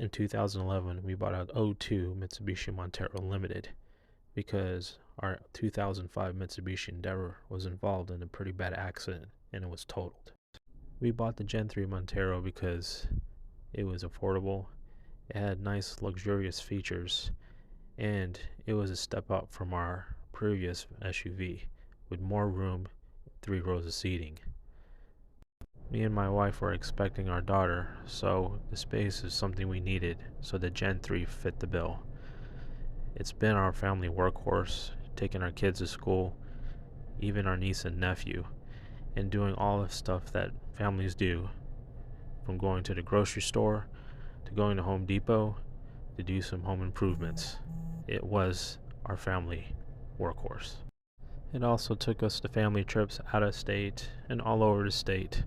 In 2011, we bought an '02 Mitsubishi Montero Limited because our 2005 Mitsubishi Endeavor was involved in a pretty bad accident and it was totaled. We bought the Gen 3 Montero because it was affordable, it had nice luxurious features, and it was a step up from our previous SUV with more room, 3 rows of seating. Me and my wife were expecting our daughter, so the space is something we needed, so the Gen 3 fit the bill. It's been our family workhorse, taking our kids to school, even our niece and nephew, and doing all the stuff that families do, from going to the grocery store to going to Home Depot to do some home improvements. It was our family workhorse. It also took us to family trips out of state and all over the state,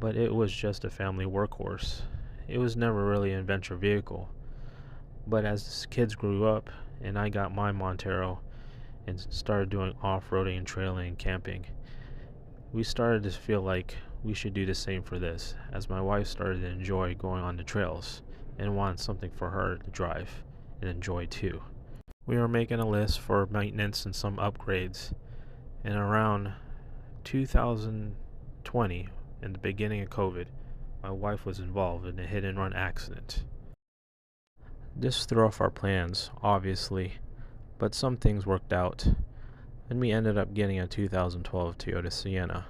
but it was just a family workhorse. It was never really an adventure vehicle. But as kids grew up and I got my Montero and started doing off-roading and trailing and camping, we started to feel like we should do the same for this, as my wife started to enjoy going on the trails and wanted something for her to drive and enjoy too. We were making a list for maintenance and some upgrades, and around 2020, in the beginning of COVID, my wife was involved in a hit-and-run accident. This threw off our plans, obviously, but some things worked out, and we ended up getting a 2012 Toyota Sienna.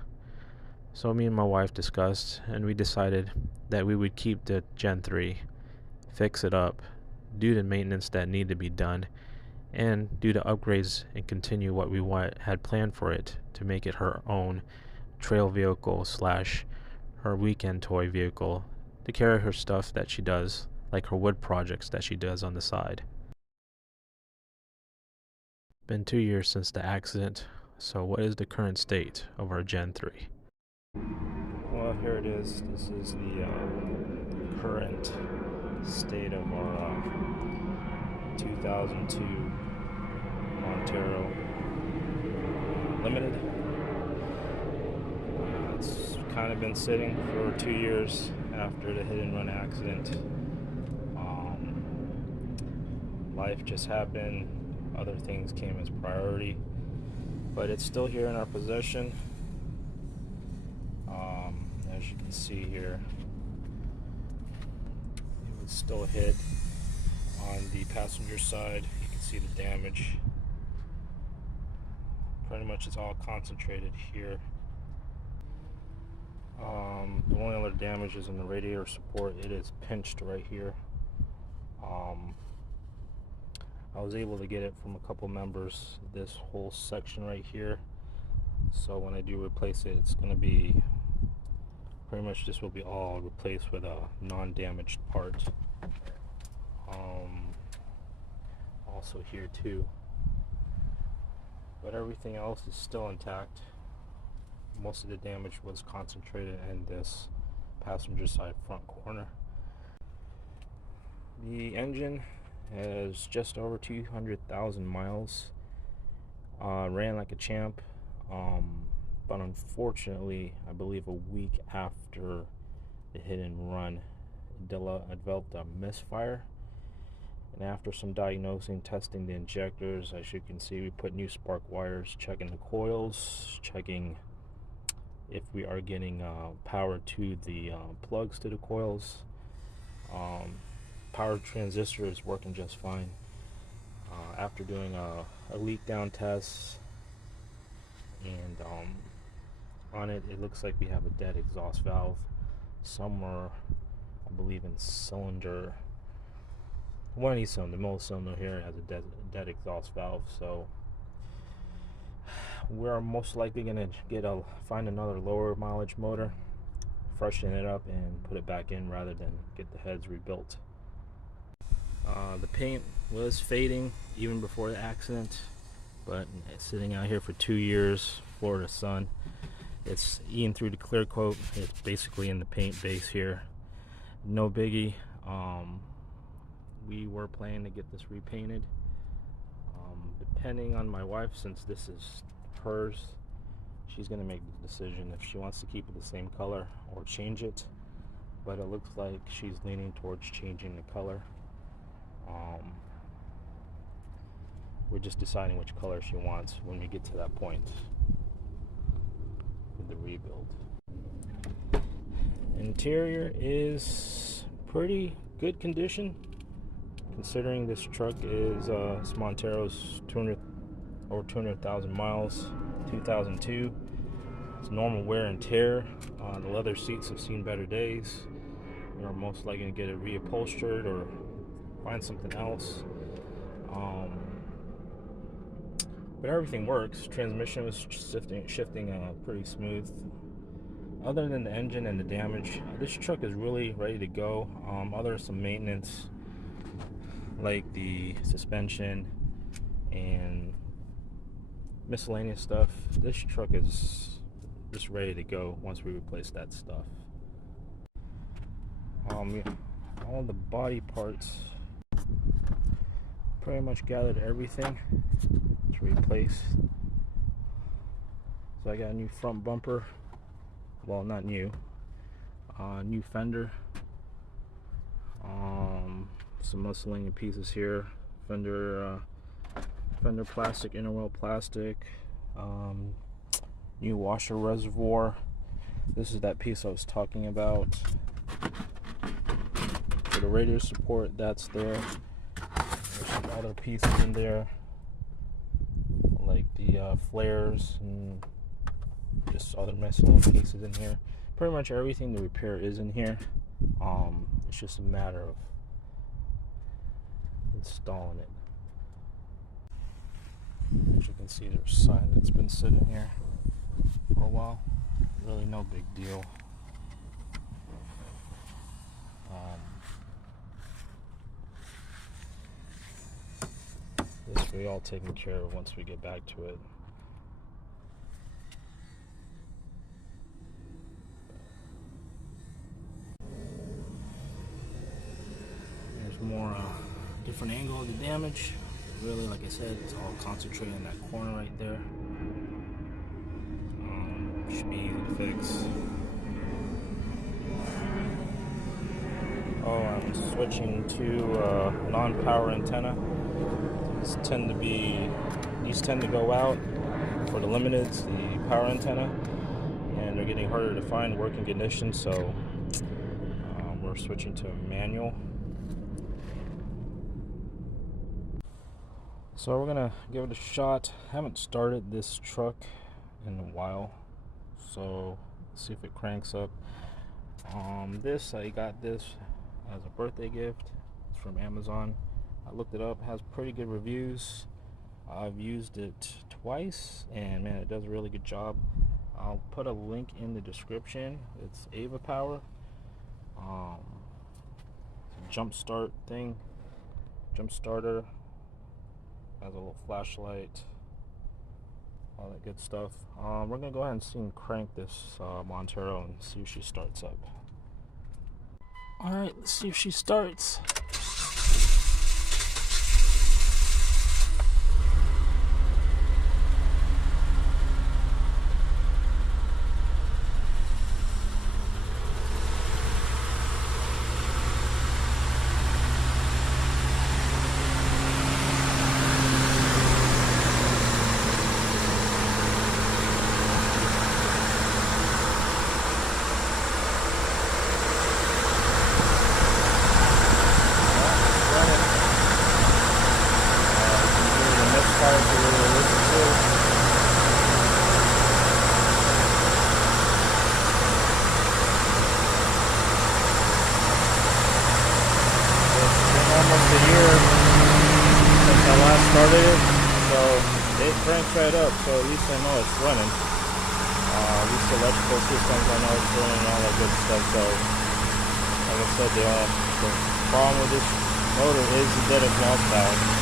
So me and my wife discussed, and we decided that we would keep the Gen 3, fix it up, do the maintenance that needed to be done, and do the upgrades and continue what we had planned for it to make it her own trail vehicle / her weekend toy vehicle to carry her stuff that she does, like her wood projects that she does on the side. Been 2 years since the accident, so what is the current state of our Gen 3? Well, here it is. This is the current state of our 2002 Montero Limited. It's kind of been sitting for 2 years after the hit-and-run accident. Life just happened. Other things came as priority, but it's still here in our possession. As you can see here, it was still hit on the passenger side. You can see the damage. Pretty much it's all concentrated here. The only other damage is in the radiator support. It is pinched right here. I was able to get it from a couple members, this whole section right here. So when I do replace it, it's going to be pretty much, this will be all replaced with a non-damaged part. Also here too, but everything else is still intact. Most of the damage was concentrated in this passenger side front corner. The engine has just over 200,000 miles. Ran like a champ, but unfortunately, I believe a week after the hit and run, it developed a misfire. And after some diagnosing, testing the injectors, as you can see, we put new spark wires, checking the coils, checking if we are getting power to the plugs to the coils. Power transistor is working just fine. After doing a leak down test, and on it, it looks like we have a dead exhaust valve somewhere, I believe in cylinder, one of these cylinders, the middle cylinder here has a dead exhaust valve. So we're most likely gonna find another lower mileage motor, freshen it up, and put it back in rather than get the heads rebuilt. The paint was fading even before the accident, but it's sitting out here for 2 years, Florida sun. It's eating through the clear coat. It's basically in the paint base here. No biggie. We were planning to get this repainted. Depending on my wife, since this is hers, she's gonna make the decision if she wants to keep it the same color or change it. but it looks like she's leaning towards changing the color. We're just deciding which color she wants when we get to that point with the rebuild. Interior is pretty good condition, considering this truck is Montero's 200,000 miles, 2002. It's normal wear and tear. The leather seats have seen better days. You're most likely to get it reupholstered or find something else. But everything works. Transmission was shifting pretty smooth. Other than the engine and the damage, this truck is really ready to go. Other than some maintenance, like the suspension and miscellaneous stuff, this truck is just ready to go once we replace that stuff. All the body parts, pretty much gathered everything to replace. So I got a new front bumper, well, not new, new fender, some miscellaneous pieces here, fender plastic, inner wheel plastic, new washer reservoir. This is that piece I was talking about. For the radiator support, that's there. There's some other pieces in there, like the flares and just other miscellaneous pieces in here. Pretty much everything to repair is in here. It's just a matter of installing it. As you can see, there's a sign that's been sitting here for a while. Really no big deal. This will be all taken care of once we get back to it. There's more different angle of the damage. Really, like I said, it's all concentrated in that corner right there. Should be easy to fix. Oh, I'm switching to non-power antenna. These tend to go out for the limiteds, the power antenna, and they're getting harder to find working conditions, so we're switching to manual. So we're gonna give it a shot. Haven't started this truck in a while, so let's see if it cranks up. I got this as a birthday gift. It's from Amazon. I looked it up. It has pretty good reviews. I've used it twice, and man, it does a really good job. I'll put a link in the description. It's AVAPOW. Jumpstarter. Has a little flashlight, all that good stuff. We're gonna go ahead and see and crank this Montero and see if she starts up. All right, let's see if she starts. Almost a year since I last started it, so it cranks right up, so at least I know it's running. At least the electrical systems, I know it's running and all that good stuff. So like I said, the problem with this motor is the dead exhaust valve.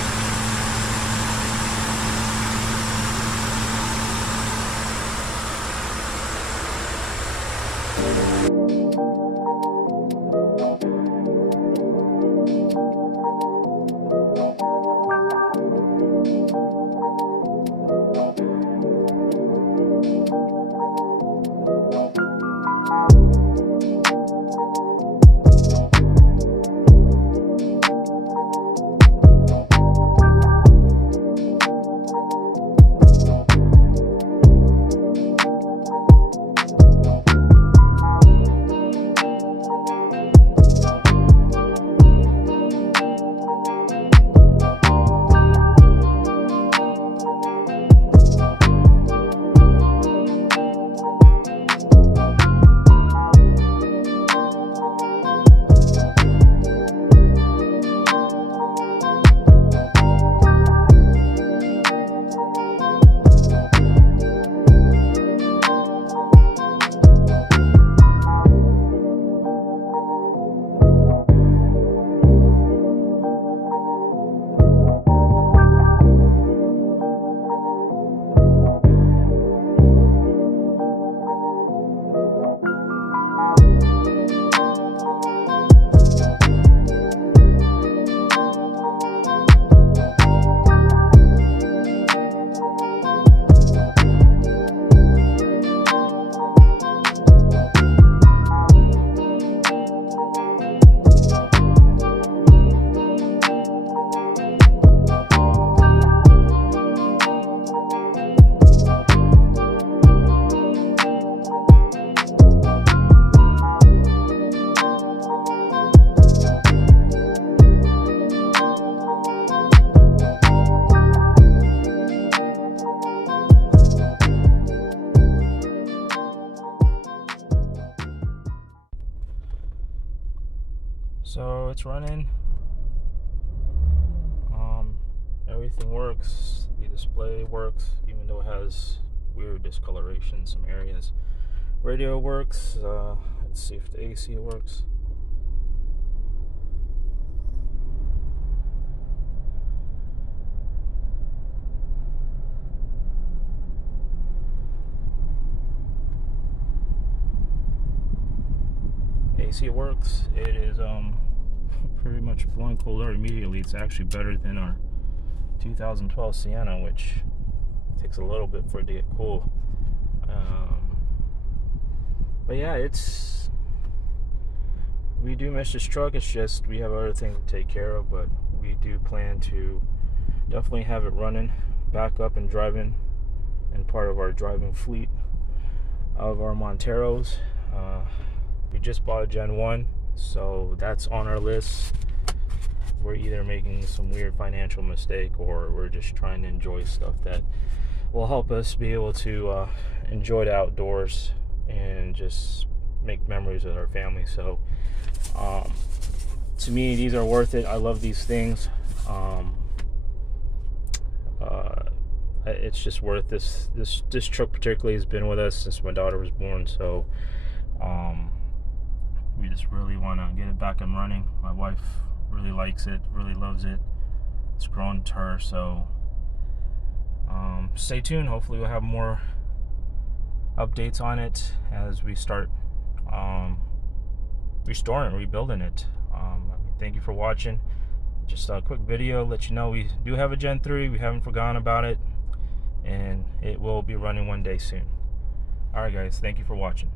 So it's running. Everything works. The display works, even though it has weird discoloration in some areas. Radio works. Let's see if the AC works. AC works. It is pretty much blowing cold air immediately. It's actually better than our 2012 Sienna, which takes a little bit for it to get cool. But yeah, we do miss this truck. It's just we have other things to take care of, but we do plan to definitely have it running back up and driving and part of our driving fleet of our Monteros. We just bought a Gen 1, so that's on our list. We're either making some weird financial mistake, or we're just trying to enjoy stuff that will help us be able to enjoy the outdoors and just make memories with our family. So to me, these are worth it. I love these things. It's just worth this truck particularly has been with us since my daughter was born. So we just really want to get it back and running. My wife really likes it, really loves it. It's grown to her. So stay tuned. Hopefully we'll have more updates on it as we start restoring and rebuilding it. Thank you for watching. Just a quick video, let you know we do have a Gen 3. We haven't forgotten about it, and it will be running one day soon. Alright guys, thank you for watching.